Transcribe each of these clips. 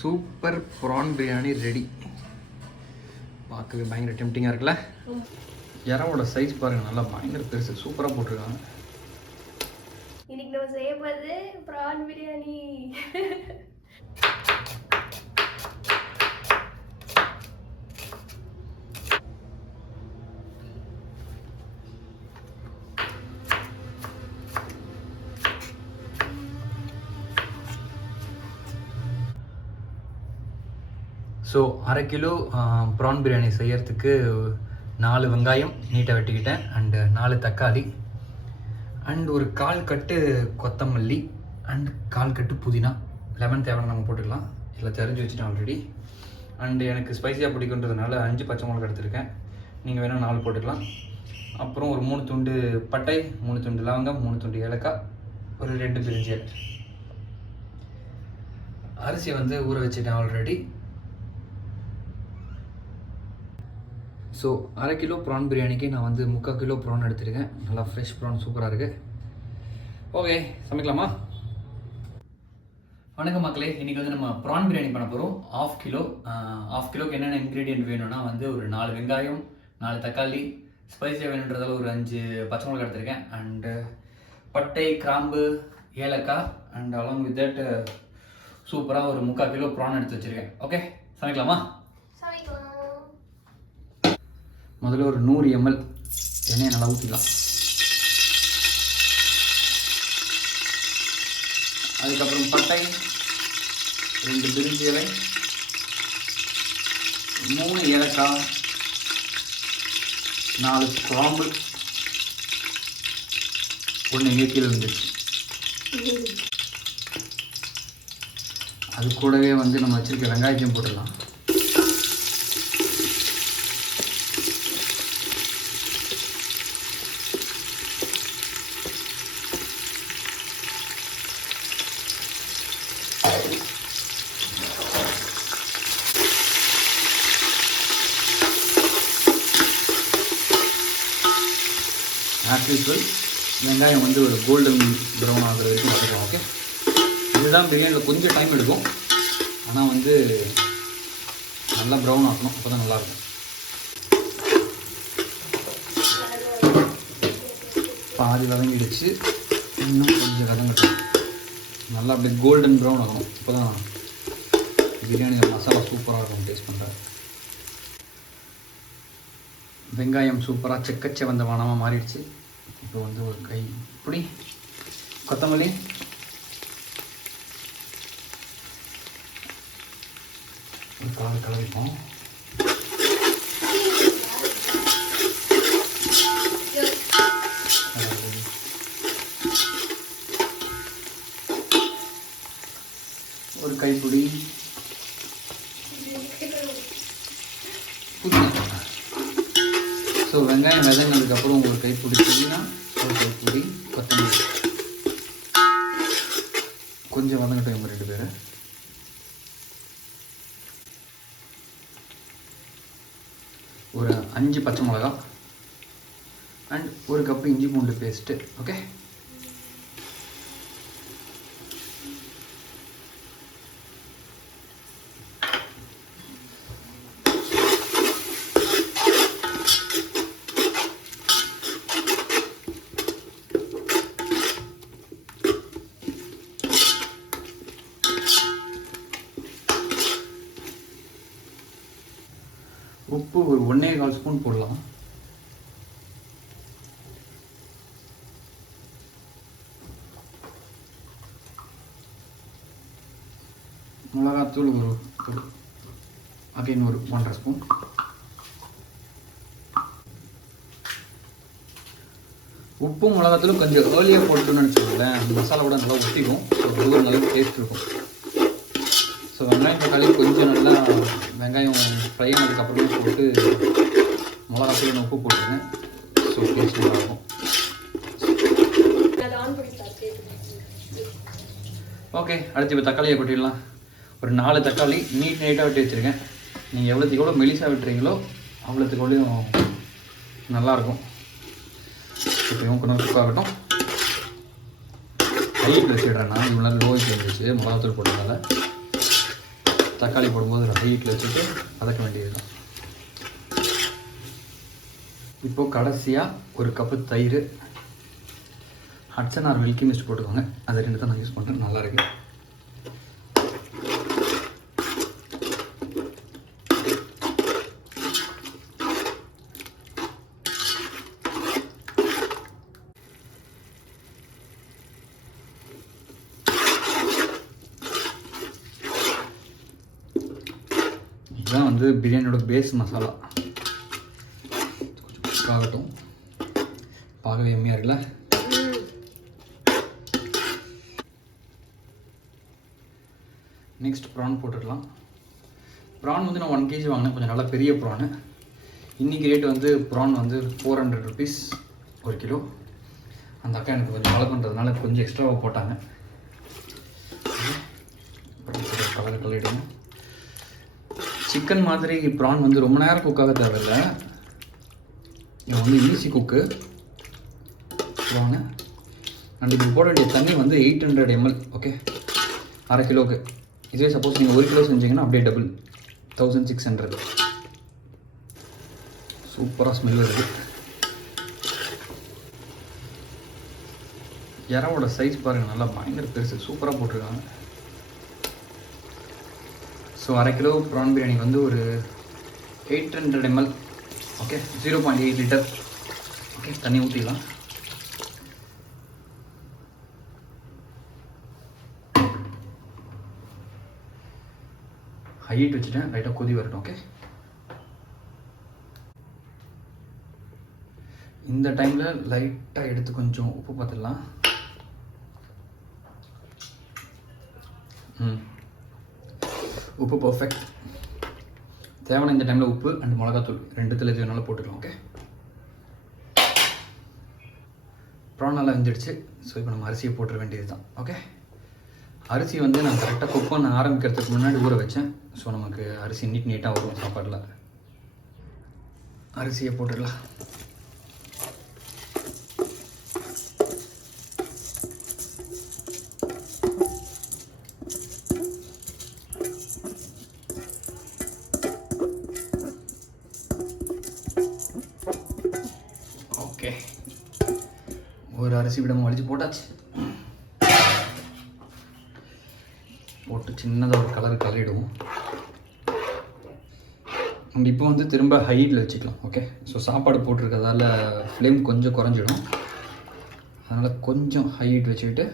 Super prawn biryani ready. பார்க்கவே பயங்கர டெம்டிங்காக இருக்குல்ல. இறாவோட சைஸ் பாருங்கள், நல்லா பயங்கர பெருசு, சூப்பராக போட்டிருக்காங்க. இன்னைக்கு நம்ம செய்ய போகிறது prawn biryani. So 1/2 kilo prawn biryani செய்யறதுக்கு 4 வெங்காயம் நீட்டாக வெட்டிக்கிட்டேன், அண்டு 4 தக்காளி, அண்ட் ஒரு 1/4 கட்டு கொத்தமல்லி, அண்ட் 1/4 கட்டு புதினா. லெமன் தேவையான நம்ம போட்டுக்கலாம், இல்லை தெரிஞ்சு வச்சுட்டேன் ஆல்ரெடி. அண்டு எனக்கு ஸ்பைஸியாக பிடிக்குன்றதுனால 5 பச்சை மிளகா எடுத்துருக்கேன், நீங்கள் வேணால் 4 போட்டுக்கலாம். அப்புறம் ஒரு 3 துண்டு பட்டை, 3 துண்டு லவங்கம், 3 துண்டு ஏலக்காய், ஒரு 2 பிரிஞ்சி. அரிசி வந்து ஊற வச்சுட்டேன் ஆல்ரெடி. ஸோ 1/2 கிலோ ப்ரான் பிரியாணிக்கு நான் வந்து 3/4 கிலோ ப்ரான் எடுத்துருக்கேன். நல்லா ஃப்ரெஷ் ப்ரான், சூப்பராக இருக்குது. ஓகே, சமைக்கலாமா? வணக்கம் மக்களே, இன்றைக்கி வந்து நம்ம ப்ரான் பிரியாணி பண்ண போகிறோம். 1/2 கிலோக்கு என்னென்ன இன்க்ரீடியன்ட் வேணும்னா வந்து ஒரு 4 வெங்காயம், 4 தக்காளி, ஸ்பைஸியாக வேணுன்றதால ஒரு 5 பச்சை மிளகா எடுத்துருக்கேன், அண்டு பட்டை, கிராம்பு, ஏலக்காய், அண்ட் அலாங் வித் தட் சூப்பராக ஒரு 3/4 கிலோ ப்ரான் எடுத்து வச்சுருக்கேன். ஓகே, சமைக்கலாமா? முதல்ல ஒரு 100 ml எண்ணெயை நல்லா ஊற்றிக்கலாம். அதுக்கப்புறம் பட்டை, 2 பிரிஞ்சி இலை, 3 ஏலக்காய், 4 கிராம்பு, 1 எங்கே கீழே வந்துடுச்சு. அது கூடவே வந்து நம்ம வச்சுருக்க வெங்காயத்தையும் போட்டுடலாம். ஆஸ் யூஸ்வல் வெங்காயம் வந்து ஒரு கோல்டன் ப்ரௌன் ஆகிற வரைக்கும் வச்சுக்கலாம். ஓகே, இதுதான் பிரியாணியில் கொஞ்சம் டைம் எடுக்கும், ஆனால் வந்து நல்லா ப்ரௌன் ஆகணும், அப்போ தான் நல்லாயிருக்கும். பாதி வதங்கிடுச்சு, இன்னும் கொஞ்சம் வதங்கட்டும். நல்லா அப்படியே கோல்டன் ப்ரௌன் ஆகணும், அப்போ தான் பிரியாணியில் மசாலா சூப்பராக இருக்கும். டேஸ்ட் பண்ணுறேன். வெங்காயம் சூப்பராக செக்கச்ச வந்த வனமாக மாறிடுச்சு. இப்போ வந்து ஒரு கை இப்படி கொத்தமல்லி, ஒரு கலவைப்போம். ஒரு கைப்பிடி புதினா. ஸோ வெங்காயம் வதங்கினதுக்கப்புறம் ஒரு கைப்பிடி புதினா, ஒரு கைப்பிடி கொத்தமல்லி. கொஞ்சம் வதங்கட்டும் இவங்க 2 பேர். ஒரு 5 பச்சை மிளகா, அண்ட் 1 கப்பு இஞ்சி பூண்டு பேஸ்ட்டு. ஓகே, உப்பு ஒரு 1.25 ஸ்பூன் போடலாம். மிளகாத்தூள் ஒரு அகைன் ஒரு 1.5 ஸ்பூன். உப்பும் மிளகாத்தூளும் கொஞ்சம் ஏர்லியாக போட்டுன்னு வச்சுக்கோங்களேன், அந்த மசாலாவோட நல்லா ஊற்றிக்கும். ஸோ அது ஒரு நல்ல டேஸ்ட் இருக்கும். ஸோ வெங்காயம் தக்காளி கொஞ்சம் நல்லா வெங்காயம் ஃப்ரை ஆனதுக்கப்புறமே போட்டு மிளகாத்தூள் உப்பு போட்டுருங்க. ஸோ டேஸ்ட் நல்லாயிருக்கும். ஓகே, அடுத்து இப்போ தக்காளியை கொட்டிடலாம். ஒரு 4 தக்காளி நீட்டாக வெட்டி வச்சுருக்கேன். நீங்கள் எவ்வளோத்துக்கு எவ்வளோ மெலிசாக விட்டுறீங்களோ அவ்வளோத்துக்கு எவ்வளோ நல்லாயிருக்கும். இப்போயும் கொஞ்சம் குக் ஆகட்டும். ஹை ப்ளஸ் இடுறேன்னா இவ்வளோ லோ இருந்துச்சு மிளகாத்தூள் போட்டதால். தக்காளி போடும்போது ஒரு ஹீட்டில் வச்சுட்டு வதக்க வேண்டியது தான். இப்போது கடைசியாக ஒரு கப்பு தயிர், ஹட்சன் ஆர் மில்கி மிஸ்ட் போட்டுக்கோங்க. அது 2 தான் நான் யூஸ் பண்ணுறேன், நல்லாயிருக்கு. இதுதான் வந்து பிரியாணியோட பேஸ் மசாலா. கொஞ்சம் குக்காகட்டும். பார்க்கவே எம்மையாக இருக்குல்ல? நெக்ஸ்ட் ப்ரான் போட்டுடலாம். ப்ரான் வந்து நான் 1 kg வாங்கினேன், கொஞ்சம் நல்லா பெரிய ப்ரானு. இன்றைக்கி ரேட் வந்து ப்ரான் வந்து 400 rupees 1 கிலோ. அந்த அக்கா எனக்கு கொஞ்சம் பழக்கன்றதுனால கொஞ்சம் எக்ஸ்ட்ராவாக போட்டாங்க. கலர் கலரிடுங்க. சிக்கன் மாதிரி ப்ரான் வந்து ரொம்ப நேரம் குக்காக தேவையில்லை. இது வந்து ஈஸி குக்கு ப்ரானு. அண்ட் இப்போ போட வேண்டிய தண்ணி வந்து 800 ml. ஓகே, 1/2 கிலோவுக்கு. இதுவே சப்போஸ் நீங்கள் 1 கிலோ செஞ்சீங்கன்னா அப்படியே டபுள் 1600. சூப்பராக ஸ்மெல் வருது. இறாவோட சைஸ் பாருங்கள், நல்லா பயங்கர பெருசு, சூப்பராக போட்டிருக்காங்க. ஸோ 1/2 கிலோ ப்ரான் பிரியாணி வந்து ஒரு 800 ml. Okay, 0.8 litre. ஓகே, தண்ணி ஊற்றிடலாம். ஹைட் வச்சுட்டேன், லைட்டாக கொதி வரட்டும். ஓகே, இந்த டைமில் லைட்டாக எடுத்து கொஞ்சம் உப்பு பார்த்துடலாம். உப்பு பர்ஃபெக்ட். தேவையான இந்த டைமில் உப்பு அண்ட் மிளகாத்தூள் 2த்துல எது வேணாலும் போட்டுக்கலாம். ஓகே, ப்ரான் நல்லா வெந்துடுச்சு. ஸோ இப்போ நம்ம அரிசியை போட்டுற வேண்டியது தான். ஓகே, அரிசி வந்து நான் கரெக்டாக குக் பண்ண ஆரம்பிக்கிறதுக்கு முன்னாடி ஊற வச்சேன். ஸோ நமக்கு அரிசி நீட்டாக வரும் சாப்பாடில். அரிசியை போட்டுடலாம். ஓகே, ஒரு அரிசி விடாமல் வலிச்சு போட்டாச்சு. போட்டு சின்னதாக ஒரு கலர் கலரிடுவோம். அண்ட் இப்போ வந்து திரும்ப ஹைட்டில் வச்சுக்கலாம். ஓகே, ஸோ சாப்பாடு போட்டிருக்கிறதால ஃப்ளேம் கொஞ்சம் குறைஞ்சிடும். அதனால் கொஞ்சம் ஹைட் வச்சுக்கிட்டு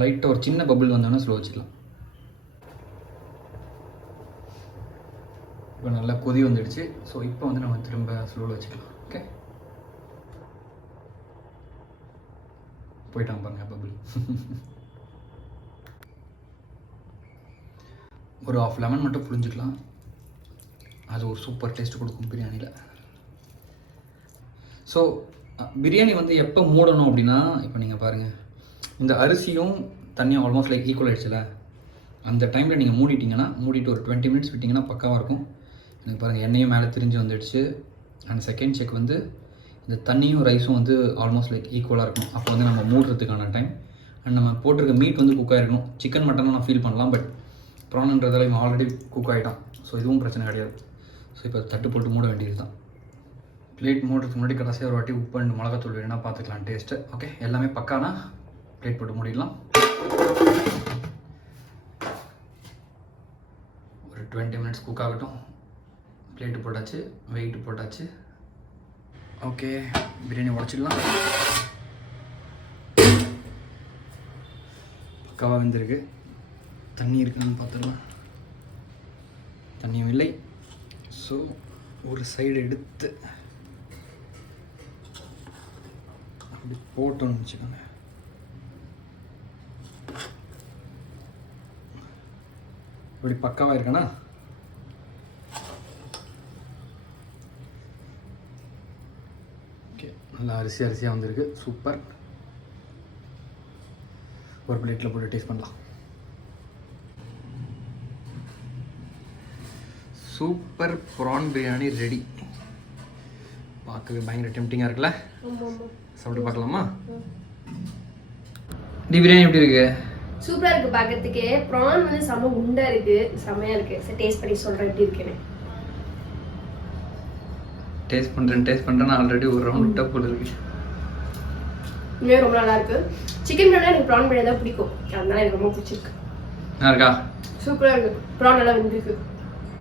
லைட்டாக ஒரு சின்ன பபிள் வந்தோன்னா ஸ்லோ வச்சுக்கலாம். இப்போ நல்லா கொதி வந்துடுச்சு. ஸோ இப்போ வந்து நம்ம திரும்ப ஸ்லோவில் வச்சுக்கலாம். ஓகே, போயிட்டாங்க பாருங்க பபிள். ஒரு 1/2 லெமன் மட்டும் புழிஞ்சிக்கலாம். அது ஒரு சூப்பர் டேஸ்ட் கொடுக்கும் பிரியாணியில். ஸோ பிரியாணி வந்து எப்போ மூடணும் அப்படின்னா, இப்போ நீங்கள் பாருங்கள், இந்த அரிசியும் தண்ணியும் ஆல்மோஸ்ட் லைக் ஈக்குவல் ஆகிடுச்சுல, அந்த டைமில் நீங்கள் மூடிட்டு ஒரு 20 minutes விட்டிங்கன்னா பக்காவாக இருக்கும். எனக்கு பாருங்கள், எண்ணெயும் மேலே திரிஞ்சு வந்துடுச்சு. அண்ட் செகண்ட் செக் வந்து இந்த தண்ணியும் ரைஸும் வந்து ஆல்மோஸ்ட் லைக் ஈக்குவலாக இருக்கும். அப்போ வந்து நம்ம மூடுறதுக்கான டைம். அண்ட் நம்ம போட்டிருக்க மீட் வந்து குக் ஆகிருக்கணும். சிக்கன் மட்டன் நான் ஃபீல் பண்ணலாம், பட் ப்ரான்ன்றதால இவன் ஆல்ரெடி குக் ஆகிட்டான். ஸோ இதுவும் பிரச்சனை கிடையாது. ஸோ இப்போ தட்டு போட்டு மூட வேண்டியது தான். பிளேட் மூடுறதுக்கு முன்னாடி கடைசியாக ஒரு வாட்டி உப்பு அண்ட் மிளகாத்தூள் வேணுன்னா பார்த்துக்கலாம் டேஸ்ட்டு. ஓகே, எல்லாமே பக்கானா பிளேட் போட்டு மூடிடலாம். ஒரு 20 minutes குக் ஆகட்டும். பிளேட்டு போட்டாச்சு, வெயிட்டு போட்டாச்சு. ஓகே, பிரியாணி உடச்சிடலாம். பக்காவாக வெந்திருக்கு. தண்ணி இருக்குன்னு பார்த்துடலாம். தண்ணியும் இல்லை. ஸோ ஒரு சைடு எடுத்து அப்படி போட்டோன்னு வச்சுக்கோங்க. இப்படி பக்காவாக இருக்கேண்ணா. ஓகே, நல்லா அரிசியாக வந்திருக்கு. சூப்பர். ஒரு பிளேட்டில் போட்டு டேஸ்ட் பண்ணலாம். Super prawn biryani ready. பார்க்கவே பயங்கர டெம்டிங்காக இருக்குல்ல? சாப்பிட்டு பார்க்கலாமா? டி பிரியாணி எப்படி இருக்கு? சூப்பரா இருக்கு பார்க்கறதுக்கே. ப்ரான் வந்து செம்ம குண்டா இருக்கு, செம்மையா இருக்கு. சரி டேஸ்ட் பண்ணி சொல்றேன் எப்படி இருக்குன்னு. டேஸ்ட் பண்ணுறேன் ஆல்ரெடி ஒரு ரவுண்ட் விட்டா போல இருக்கு. உண்மையாக ரொம்ப நல்லா இருக்கு. சிக்கன் பிரியாணி எனக்கு ப்ரான் பிரியாணி தான் பிடிக்கும், அதனால எனக்கு ரொம்ப பிடிச்சிருக்கு. நல்லா இருக்கா? சூப்பரா இருக்கு. ப்ரான் நல்லா வெந்திருக்கு.